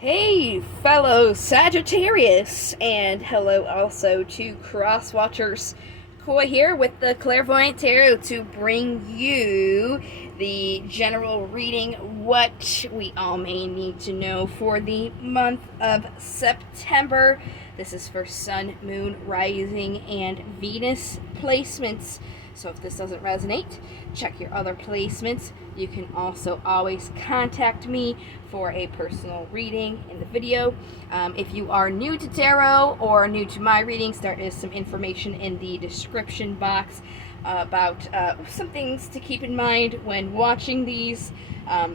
Hey, fellow Sagittarius, and hello also to Cross Watchers. Koi here with the Clairvoyant Tarot to bring you the general reading, what we all may need to know for the month of September. This is for Sun, Moon, Rising, and Venus placements. So if this doesn't resonate, check your other placements. You can also always contact me for a personal reading in the video. If you are new to tarot or new to my readings, there is some information in the description box about some things to keep in mind when watching these.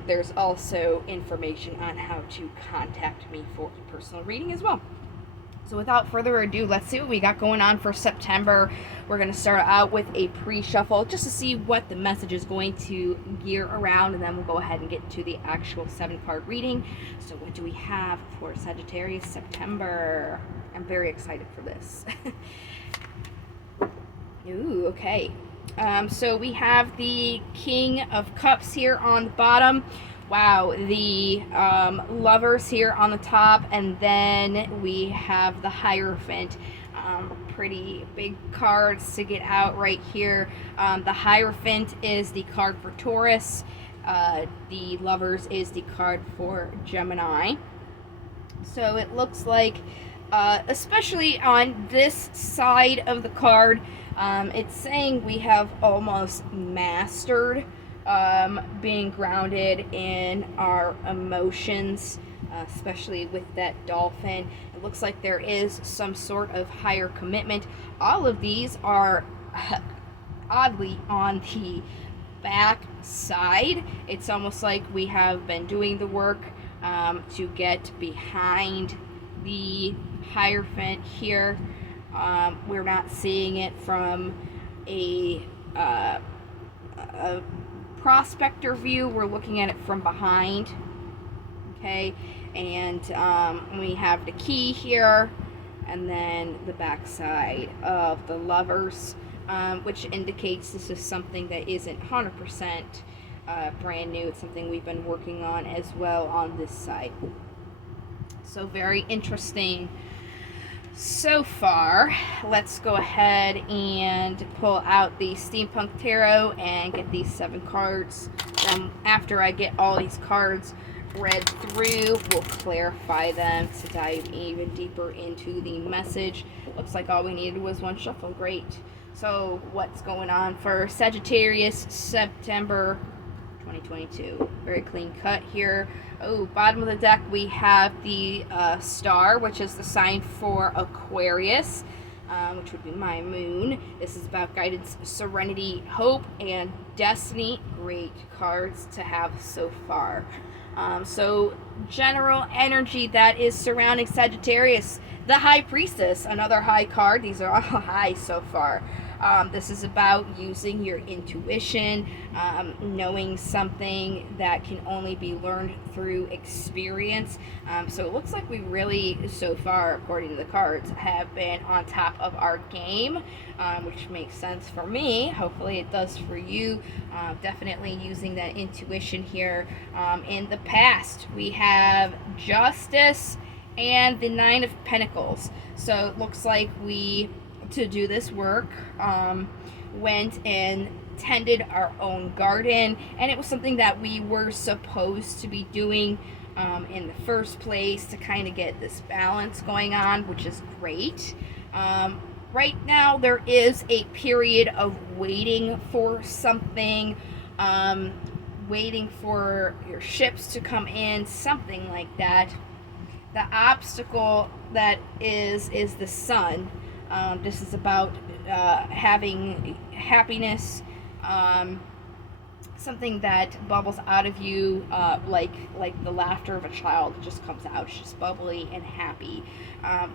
There's also information on how to contact me for a personal reading as well. So without further ado, let's see what we got going on for September. We're going to start out with a pre-shuffle just to see what the message is going to gear around, and then we'll go ahead and get to the actual 7-card reading. So what do we have for Sagittarius September? I'm very excited for this. Ooh, okay. So we have the King of Cups here on the bottom. Wow, the Lovers here on the top, and then we have the Hierophant. Pretty big cards to get out right here. The Hierophant is the card for Taurus. The Lovers is the card for Gemini. So it looks like, especially on this side of the card, it's saying we have almost mastered being grounded in our emotions, especially with that dolphin. It looks like there is some sort of higher commitment. All of these are oddly on the back side. It's almost like we have been doing the work to get behind the Hierophant here. We're not seeing it from a prospector view. We're looking at it from behind. Okay, and we have the key here, and then the back side of the Lovers, which indicates this is something that isn't 100% brand new. It's something we've been working on as well on this side. So very interesting so far. Let's go ahead and pull out the Steampunk Tarot and get these 7 cards. After I get all these cards read through, we'll clarify them to dive even deeper into the message. Looks like all we needed was one shuffle. Great. So what's going on for Sagittarius September 2022? Very clean cut here. Oh, bottom of the deck we have the Star, which is the sign for Aquarius, which would be my moon. This is about guidance, serenity, hope, and destiny. Great cards to have so far. So general energy that is surrounding Sagittarius. The High Priestess, another high card. These are all high so far. This is about using your intuition, knowing something that can only be learned through experience. So it looks like we really, so far, according to the cards, have been on top of our game, which makes sense for me. Hopefully it does for you. Definitely using that intuition here. In the past, we have Justice and the 9 of Pentacles. So it looks like we, to do this work, went and tended our own garden, and it was something that we were supposed to be doing in the first place to kind of get this balance going on, which is great. Right now there is a period of waiting for something, waiting for your ships to come in, something like that. The obstacle that is the sun. This is about having happiness, something that bubbles out of you, like the laughter of a child. It just comes out. It's just bubbly and happy,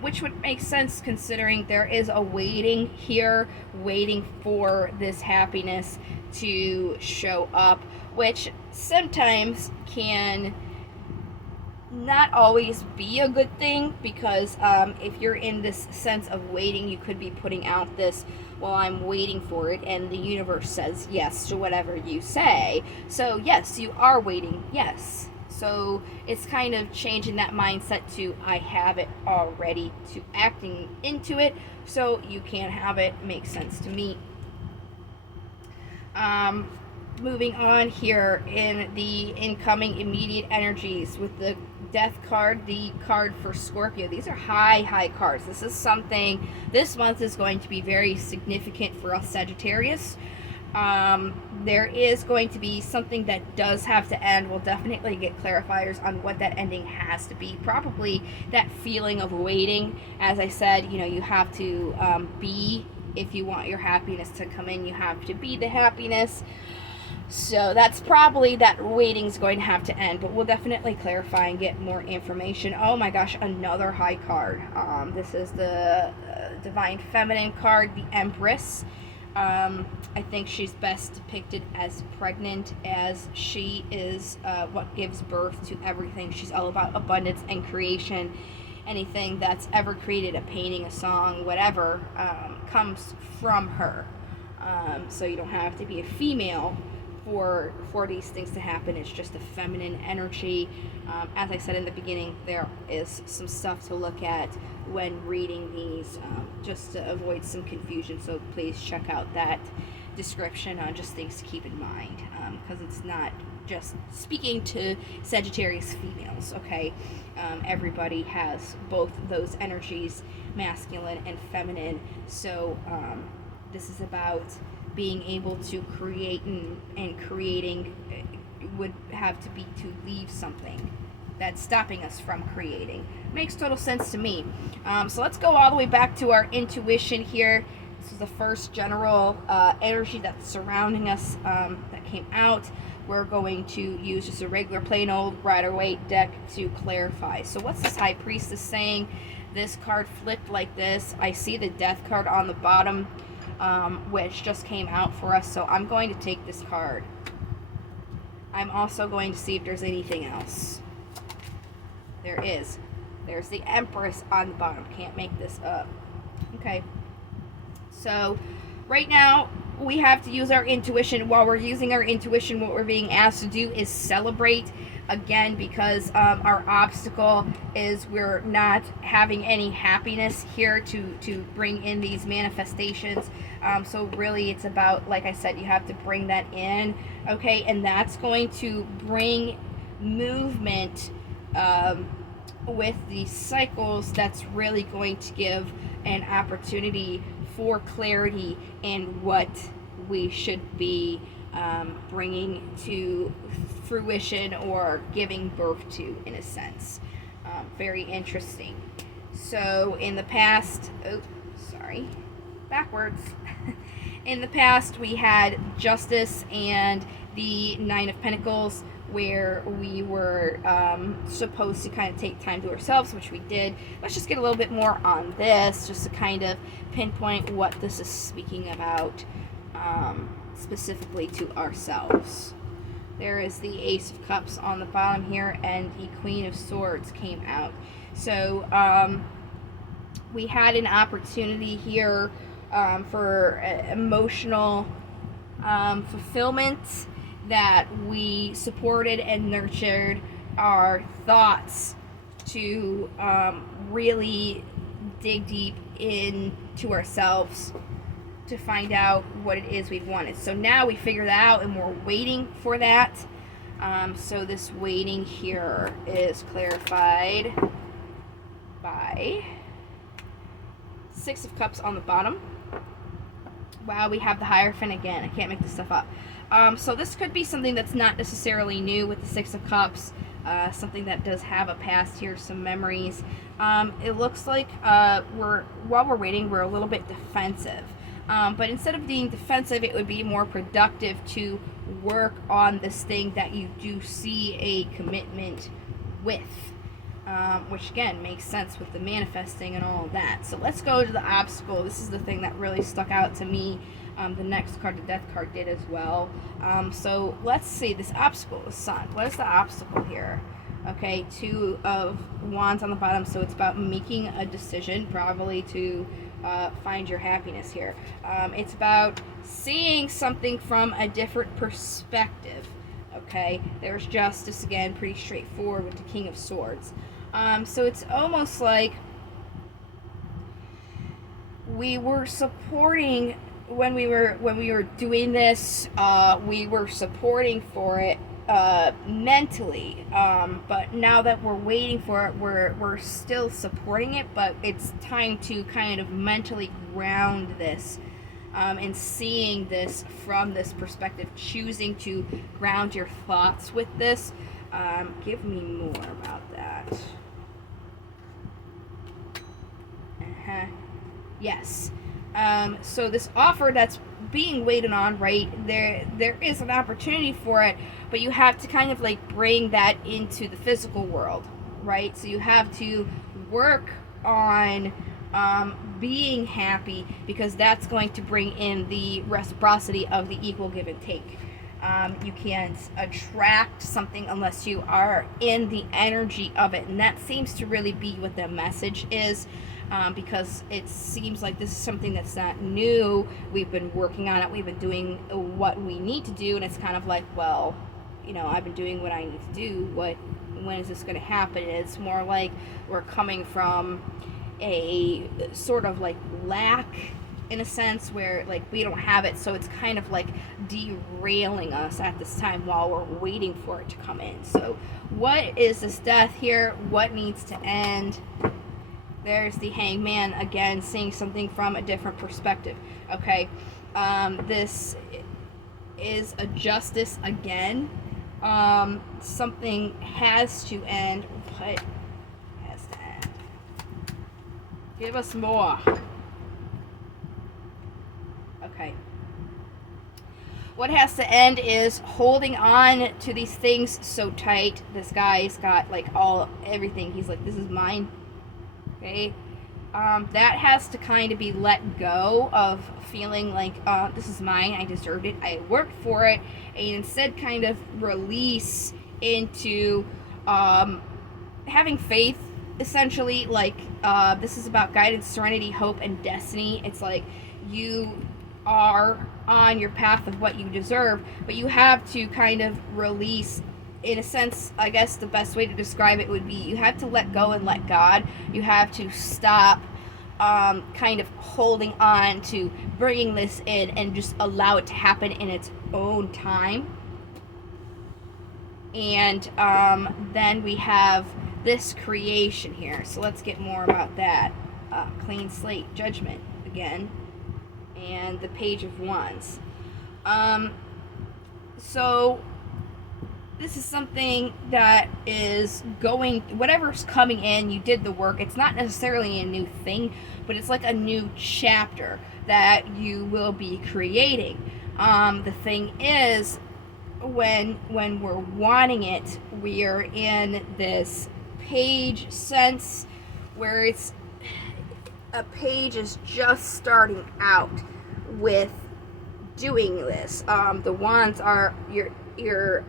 which would make sense considering there is a waiting here, waiting for this happiness to show up, which sometimes can not always be a good thing, because if you're in this sense of waiting, you could be putting out this, well, I'm waiting for it, and the universe says yes to whatever you say. So yes, you are waiting, yes. So it's kind of changing that mindset to I have it already to acting into it, so you can't have it. Makes sense to me. Moving on here in the incoming immediate energies with the Death card, the card for Scorpio. These are high cards. This is something this month is going to be very significant for us Sagittarius. There is going to be something that does have to end. We'll definitely get clarifiers on what that ending has to be. Probably that feeling of waiting. As I said, you have to be, if you want your happiness to come in, you have to be the happiness. So that's probably that waiting's going to have to end, but we'll definitely clarify and get more information. Oh my gosh, another high card. This is the Divine Feminine card, the Empress. I think she's best depicted as pregnant, as she is what gives birth to everything. She's all about abundance and creation. Anything that's ever created, a painting, a song, whatever, comes from her. So you don't have to be a female for these things to happen. It's just a feminine energy. As I said in the beginning, there is some stuff to look at when reading these, just to avoid some confusion. So please check out that description on just things to keep in mind, because it's not just speaking to Sagittarius females, okay? Everybody has both those energies, masculine and feminine. So this is about being able to create, and creating would have to be to leave something that's stopping us from creating. Makes total sense to me. So let's go all the way back to our intuition here. This is the first general energy that's surrounding us that came out. We're going to use just a regular plain old Rider-Waite deck to clarify. So what's this High Priestess saying? This card flipped like this. I see the Death card on the bottom, which just came out for us. So I'm going to take this card. I'm also going to see if there's anything else. There is. There's the Empress on the bottom. Can't make this up. Okay. So right now we have to use our intuition. While we're using our intuition, what we're being asked to do is celebrate again, because our obstacle is we're not having any happiness here to bring in these manifestations. So really it's about, like I said, you have to bring that in, okay? And that's going to bring movement with these cycles. That's really going to give an opportunity for clarity in what we should be bringing to fruition or giving birth to, in a sense. Very interesting. So in the past, backwards. In the past we had Justice and the Nine of Pentacles, where we were supposed to kind of take time to ourselves, which we did. Let's just get a little bit more on this, just to kind of pinpoint what this is speaking about, specifically to ourselves. There is the Ace of Cups on the bottom here, and the Queen of Swords came out. So we had an opportunity here for emotional fulfillment, that we supported and nurtured our thoughts to really dig deep into ourselves to find out what it is we've wanted. So now we figured that out, and we're waiting for that. So this waiting here is clarified by Six of Cups on the bottom. Wow, we have the Hierophant again. I can't make this stuff up. So this could be something that's not necessarily new with the Six of Cups. Something that does have a past here, some memories. It looks like while we're waiting, we're a little bit defensive. But instead of being defensive, it would be more productive to work on this thing that you do see a commitment with. Which again makes sense with the manifesting and all of that. So let's go to the obstacle. This is the thing that really stuck out to me. The next card, the Death card, did as well. So let's see, this obstacle, the Sun. What is the obstacle here? Okay, Two of Wands on the bottom, so it's about making a decision, probably to find your happiness here. It's about seeing something from a different perspective. Okay, there's justice again, pretty straightforward with the King of Swords. So it's almost like we were supporting when we were doing this. We were supporting for it mentally, but now that we're waiting for it, we're still supporting it, but it's time to kind of mentally ground this. And seeing this from this perspective, choosing to ground your thoughts with this. Give me more about that. Yes. So this offer that's being waited on, right? There is an opportunity for it, but you have to kind of like bring that into the physical world, right? So you have to work on being happy, because that's going to bring in the reciprocity of the equal give and take. You can't attract something unless you are in the energy of it, and that seems to really be what the message is. Because it seems like this is something that's not new. We've been working on it. We've been doing what we need to do, and it's kind of like, well, I've been doing what I need to do. When is this going to happen? It's more like we're coming from a sort of like lack, in a sense, where like we don't have it, so it's kind of like derailing us at this time while we're waiting for it to come in. So what is this death here? What needs to end? There's the Hangman again, seeing something from a different perspective. Okay, this is a justice again. Something has to end. What has to end? Give us more. Okay. What has to end is holding on to these things so tight. This guy's got like everything. He's like, this is mine. Okay, that has to kind of be let go of feeling like this is mine, I deserved it, I worked for it, and instead kind of release into having faith, essentially. Like this is about guidance, serenity, hope, and destiny. It's like you are on your path of what you deserve, but you have to kind of release. In a sense, I guess the best way to describe it would be you have to let go and let God. You have to stop kind of holding on to bringing this in and just allow it to happen in its own time. And then we have this creation here. So let's get more about that. Clean slate, judgment again, and the Page of Wands. So this is something that is going, whatever's coming in, you did the work. It's not necessarily a new thing, but it's like a new chapter that you will be creating. The thing is, when we're wanting it, we are in this page sense where it's a page is just starting out with doing this. The wands are your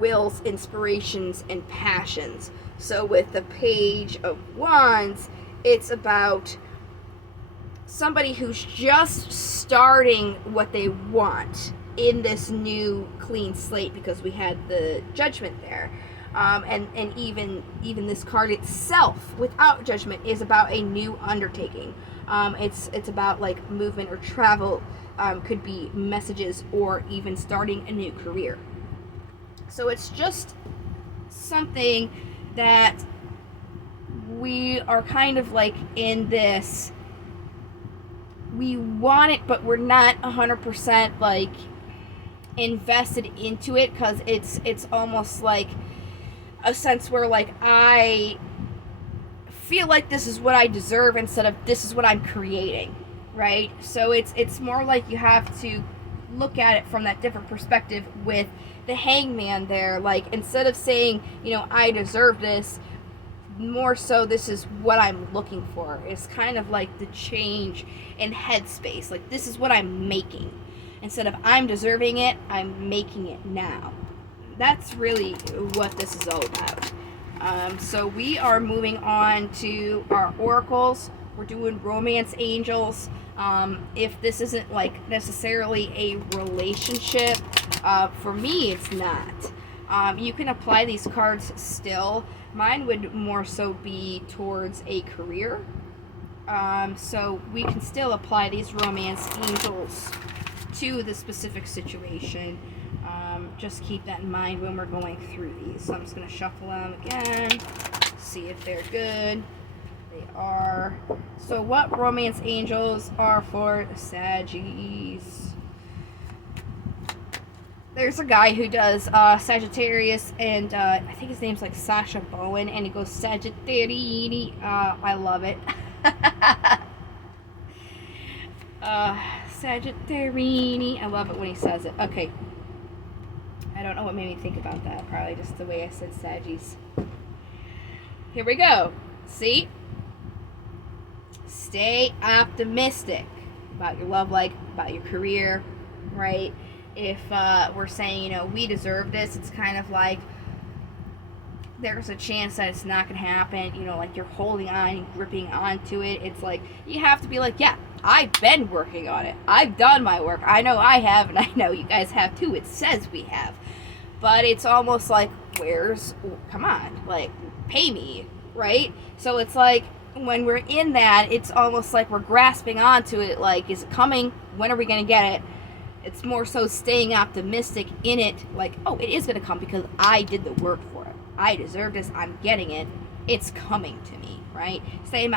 wills, inspirations, and passions. So with the Page of Wands, it's about somebody who's just starting what they want in this new clean slate, because we had the Judgment there. And even this card itself, without Judgment, is about a new undertaking. It's about like movement or travel, could be messages, or even starting a new career. So it's just something that we are kind of like in this, we want it, but we're not 100% like invested into it, because it's almost like a sense where like I feel like this is what I deserve instead of this is what I'm creating, right? So it's more like you have to look at it from that different perspective with the Hangman there. Like, instead of saying, I deserve this, more so this is what I'm looking for. It's kind of like the change in headspace. Like, this is what I'm making. Instead of I'm deserving it, I'm making it now. That's really what this is all about. So we are moving on to our oracles. We're doing romance angels. If this isn't like necessarily a relationship, for me it's not. You can apply these cards still. Mine would more so be towards a career. So we can still apply these romance angels to the specific situation. Just keep that in mind when we're going through these. So I'm just going to shuffle them again, see if they're good. They are. So what romance angels are for the Saggies? There's a guy who does Sagittarius, and I think his name's like Sasha Bowen, and he goes Sagittarius. I love it. Sagittarius. I love it when he says it. Okay. I don't know what made me think about that. Probably just the way I said Saggies. Here we go. See? Stay optimistic about your love life, about your career, right? If we're saying, we deserve this, it's kind of like there's a chance that it's not going to happen, like you're holding on and gripping onto it. It's like you have to be like, yeah, I've been working on it. I've done my work. I know I have, and I know you guys have too. It says we have. But it's almost like, come on, like, pay me, right? So it's like, when we're in that, it's almost like we're grasping onto it, like, is it coming? When are we going to get it? It's more so staying optimistic in it, like, oh, it is going to come because I did the work for it. I deserve this. I'm getting it. It's coming to me, right? Staying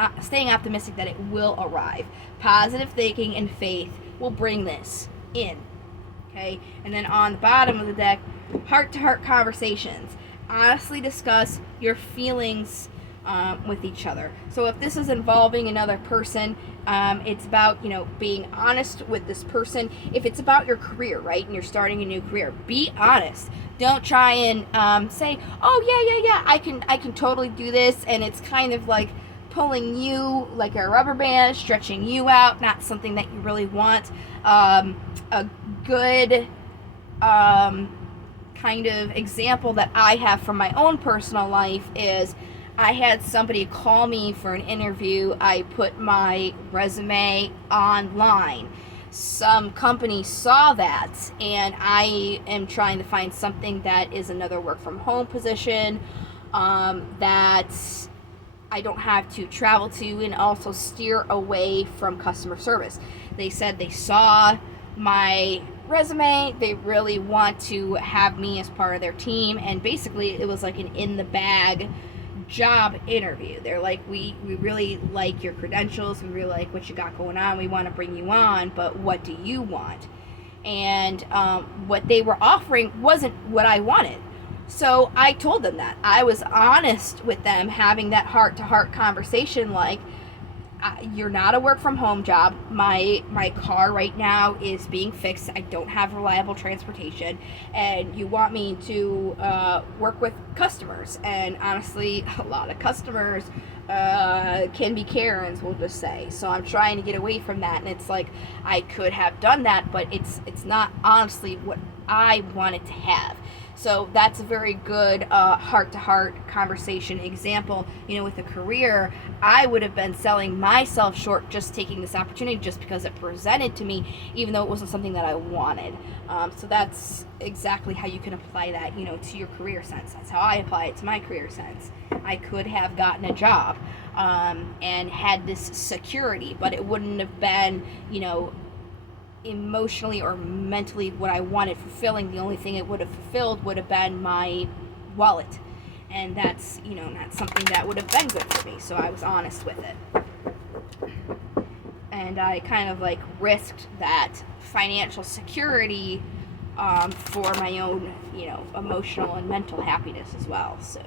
optimistic that it will arrive. Positive thinking and faith will bring this in, okay? And then on the bottom of the deck, heart-to-heart conversations. Honestly discuss your feelings with each other. So if this is involving another person, it's about, being honest with this person. If it's about your career, right, and you're starting a new career, be honest. Don't try and say, oh, yeah, I can totally do this, and it's kind of like pulling you like a rubber band, stretching you out, not something that you really want. A good kind of example that I have from my own personal life is I had somebody call me for an interview. I put my resume online. Some company saw that, and I am trying to find something that is another work from home position that I don't have to travel to, and also steer away from customer service. They said they saw my resume, they really want to have me as part of their team, and basically it was like an in the bag job interview. They're like, we really like your credentials, we really like what you got going on, we want to bring you on, but what do you want? And what they were offering wasn't what I wanted. So I told them that. I was honest with them, having that heart-to-heart conversation, like, you're not a work from home job. My car right now is being fixed. I don't have reliable transportation, and you want me to work with customers, and honestly a lot of customers can be Karens, we'll just say. So I'm trying to get away from that, and it's like I could have done that, but it's not honestly what I wanted to have. So that's a very good heart-to-heart conversation example. With a career, I would have been selling myself short just taking this opportunity just because it presented to me, even though it wasn't something that I wanted. So that's exactly how you can apply that, to your career sense. That's how I apply it to my career sense. I could have gotten a job and had this security, but it wouldn't have been, emotionally or mentally what I wanted fulfilling. The only thing it would have fulfilled would have been my wallet, and that's not something that would have been good for me. So I was honest with it, and I kind of like risked that financial security for my own emotional and mental happiness as well. So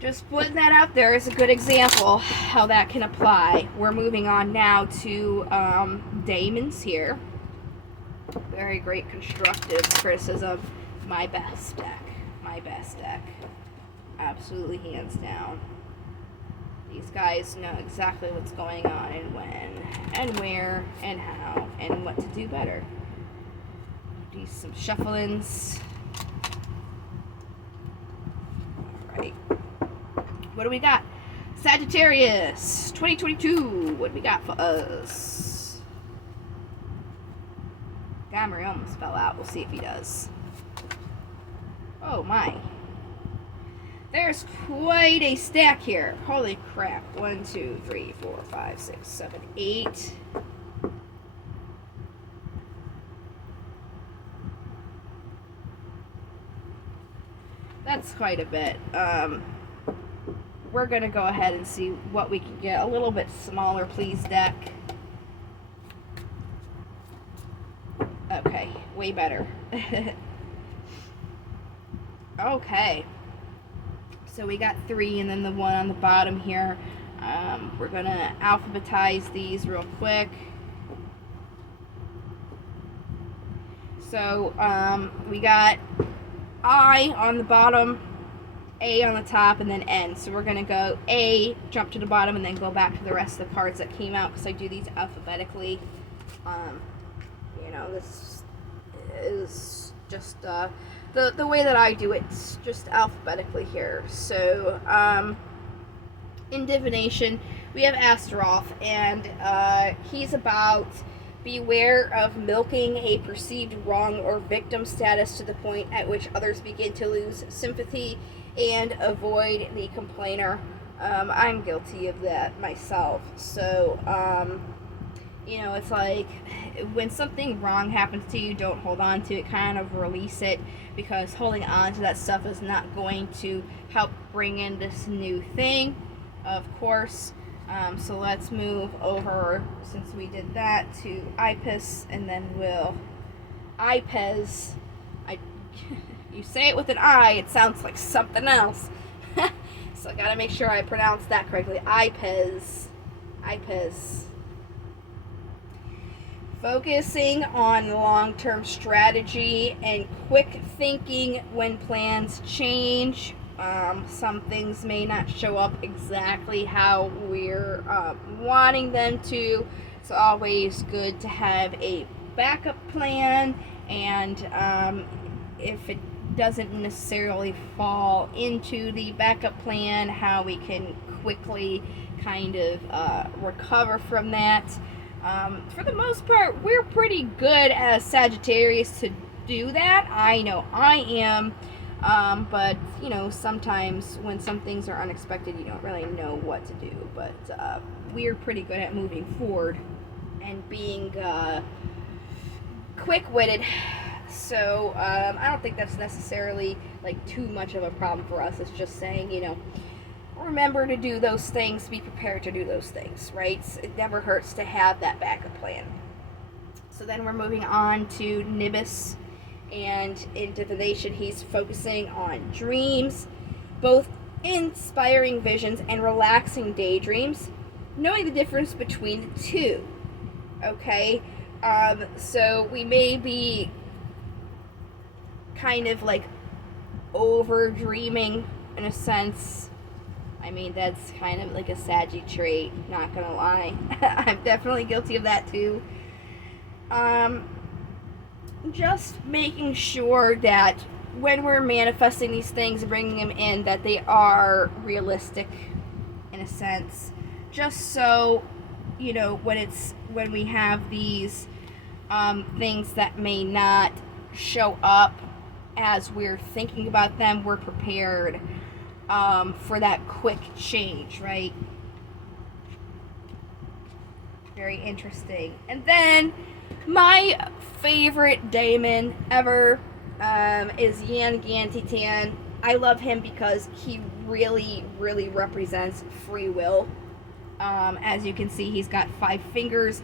just putting that out there is a good example how that can apply. We're moving on now to Damon's here. Very great constructive criticism. My best deck. Absolutely, hands down. These guys know exactly what's going on and when and where and how and what to do better. Do some shufflings. Alright. What do we got? Sagittarius 2022. What do we got for us? spell out. We'll see if he does. Oh my. There's quite a stack here. Holy crap. 1, 2, 3, 4, 5, 6, 7, 8. That's quite a bit. We're going to go ahead and see what we can get. A little bit smaller, please, deck. Okay, way better. Okay. So we got 3 and then the 1 on the bottom here. We're going to alphabetize these real quick. So we got I on the bottom, A on the top, and then N. So we're going to go A, jump to the bottom, and then go back to the rest of the cards that came out because I do these alphabetically. You know, this is just the way that I do it, just alphabetically here. So in divination, we have Astaroth, and he's about beware of milking a perceived wrong or victim status to the point at which others begin to lose sympathy and avoid the complainer. I'm guilty of that myself. So, you know, it's like when something wrong happens to you, don't hold on to it, kind of release it, because holding on to that stuff is not going to help bring in this new thing, of course. So let's move over, since we did that, to Ipis, and then we'll Ipes. You say it with an I, it sounds like something else. So I gotta make sure I pronounce that correctly. Ipes. Focusing on long-term strategy and quick thinking when plans change. Some things may not show up exactly how we're wanting them to. It's always good to have a backup plan, and if it doesn't necessarily fall into the backup plan, how we can quickly kind of recover from that. For the most part, we're pretty good as Sagittarius to do that. I know I am. But, you know, sometimes when some things are unexpected, you don't really know what to do. But we're pretty good at moving forward and being quick-witted. So I don't think that's necessarily, like, too much of a problem for us. It's just saying, you know, remember to do those things, be prepared to do those things, right? It never hurts to have that backup plan. So then we're moving on to Nibis. And in divination, he's focusing on dreams, both inspiring visions and relaxing daydreams, knowing the difference between the two. Okay? So we may be kind of like over dreaming in a sense. I mean, that's kind of like a Saggy trait, not gonna lie. I'm definitely guilty of that too. Just making sure that when we're manifesting these things and bringing them in, that they are realistic in a sense. Just so, you know, when we have these things that may not show up as we're thinking about them, we're prepared for that quick change, right? Very interesting. And then my favorite daemon ever is Yan Gan Titan. I love him because he really, really represents free will. As you can see, he's got 5 fingers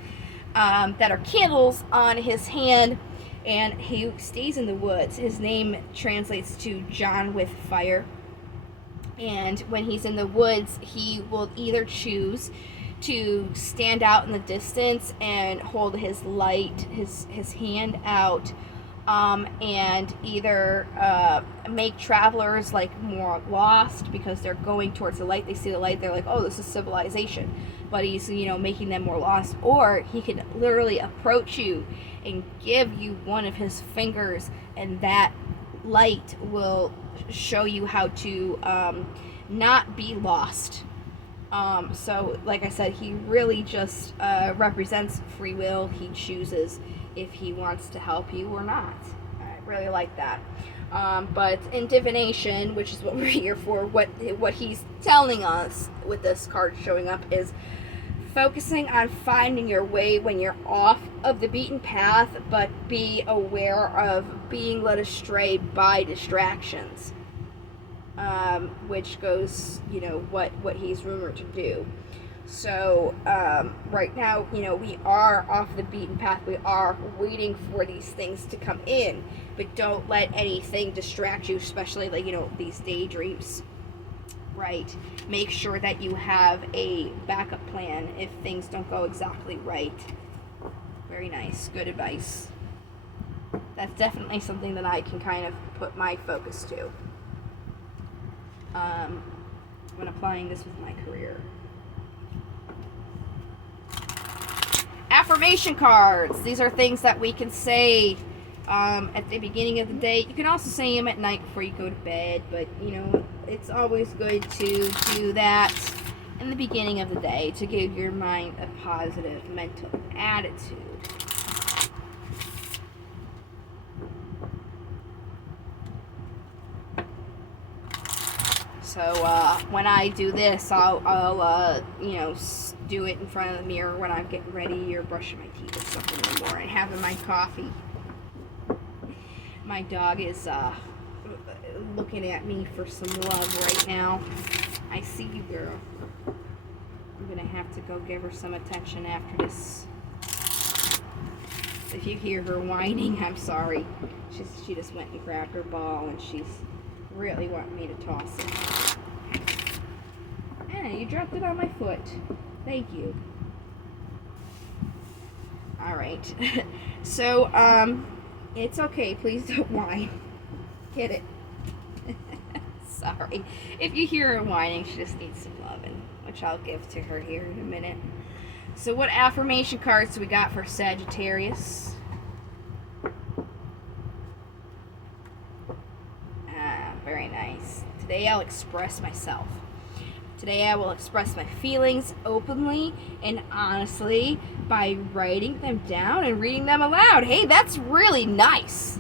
that are candles on his hand, and he stays in the woods. His name translates to John with fire. And when he's in the woods, he will either choose to stand out in the distance and hold his light, his hand out, and either make travelers like more lost because they're going towards the light. They see the light, they're like, oh, this is civilization. But he's, you know, making them more lost. Or he can literally approach you and give you one of his fingers, and that light will show you how to not be lost. So like I said, he really just represents free will. He chooses if he wants to help you or not. I really like that. But in divination, which is what we're here for, what he's telling us with this card showing up is focusing on finding your way when you're off of the beaten path, but be aware of being led astray by distractions, which goes, what he's rumored to do. So right now, we are off the beaten path. We are waiting for these things to come in, but don't let anything distract you, especially these daydreams. Right. Make sure that you have a backup plan if things don't go exactly right. Very nice. Good advice. That's definitely something that I can kind of put my focus to when applying this with my career. Affirmation cards. These are things that we can say at the beginning of the day. You can also say them at night before you go to bed, but it's always good to do that in the beginning of the day to give your mind a positive mental attitude. So when I do this, I'll do it in front of the mirror when I'm getting ready or brushing my teeth or something in the morning, having my coffee. My dog is looking at me for some love right now. I see you, girl. I'm gonna have to go give her some attention after this. If you hear her whining, I'm sorry. She just went and grabbed her ball and she's really wanting me to toss it. Anna, you dropped it on my foot. Thank you. Alright. So, it's okay. Please don't whine. Get it. Sorry. If you hear her whining, she just needs some loving, which I'll give to her here in a minute. So what affirmation cards do we got for Sagittarius? Very nice. Today I'll express myself. Today I will express my feelings openly and honestly by writing them down and reading them aloud. Hey, that's really nice.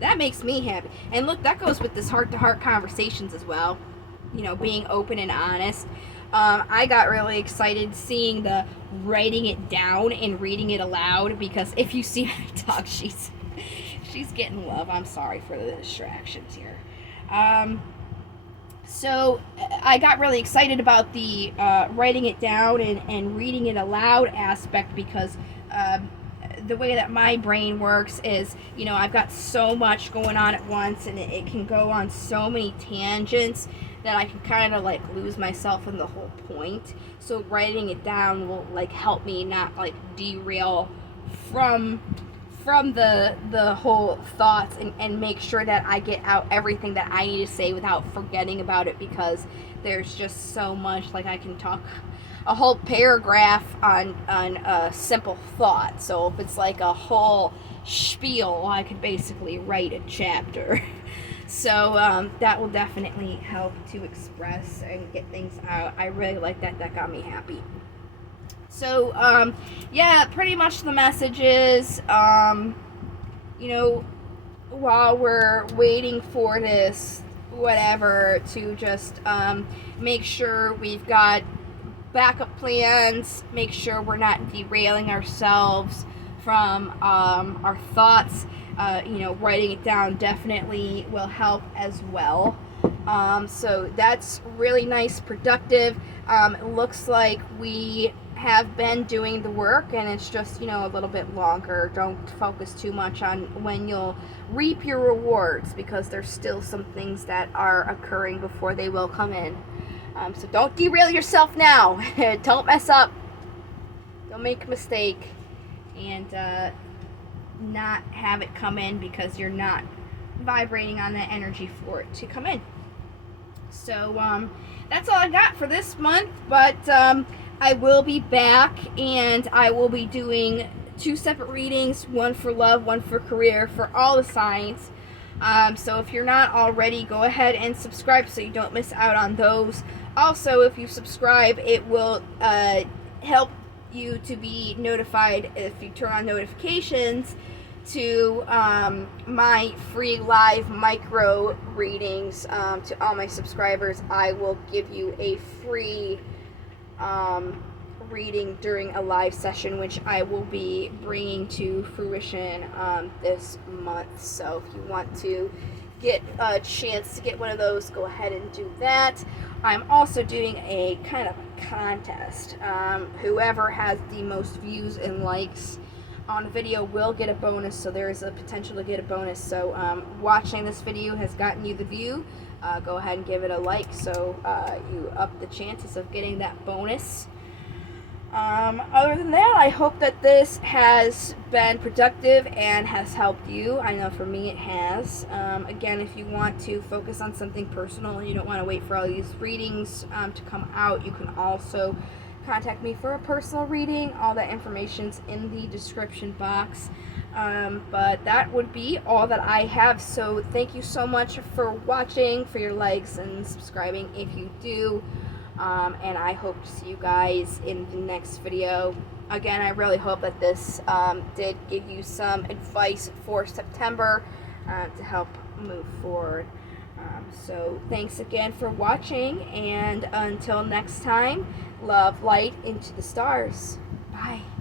That makes me happy. And look, that goes with this heart-to-heart conversations as well. Being open and honest. I got really excited seeing the writing it down and reading it aloud, because if you see my dog, she's getting love. I'm sorry for the distractions here. So I got really excited about the writing it down and reading it aloud aspect, because the way that my brain works is, I've got so much going on at once, and it can go on so many tangents that I can kind of lose myself in the whole point. So writing it down will help me not derail from the whole thoughts, and make sure that I get out everything that I need to say without forgetting about it, because there's just so much. I can talk a whole paragraph on a simple thought. So if it's a whole spiel, I could basically write a chapter. So that will definitely help to express and get things out. I really like that. That got me happy. So yeah, pretty much the message is, while we're waiting for this whatever to just make sure we've got backup plans, make sure we're not derailing ourselves from our thoughts. Writing it down definitely will help as well. So that's really nice, productive. It looks like we have been doing the work, and it's just a little bit longer. Don't focus too much on when you'll reap your rewards, because there's still some things that are occurring before they will come in. So don't derail yourself now. Don't mess up. Don't make a mistake, and not have it come in because you're not vibrating on that energy for it to come in. So that's all I got for this month, but I will be back, and I will be doing 2 separate readings, one for love, one for career, for all the signs. So if you're not already, go ahead and subscribe so you don't miss out on those. Also, if you subscribe, it will help you to be notified if you turn on notifications to my free live micro readings. To all my subscribers, I will give you a free reading during a live session, which I will be bringing to fruition this month. So if you want to get a chance to get one of those, go ahead and do that. I'm also doing a kind of a contest. Whoever has the most views and likes on a video will get a bonus, so there is a potential to get a bonus. So watching this video has gotten you the view. Go ahead and give it a like, so you up the chances of getting that bonus. Other than that, I hope that this has been productive and has helped you. I know for me it has. Again, if you want to focus on something personal and you don't want to wait for all these readings to come out, you can also contact me for a personal reading. All that information's in the description box. But that would be all that I have. So thank you so much for watching, for your likes and subscribing if you do. And I hope to see you guys in the next video. Again, I really hope that this did give you some advice for September to help move forward. So thanks again for watching, and until next time, love, light into the stars. Bye.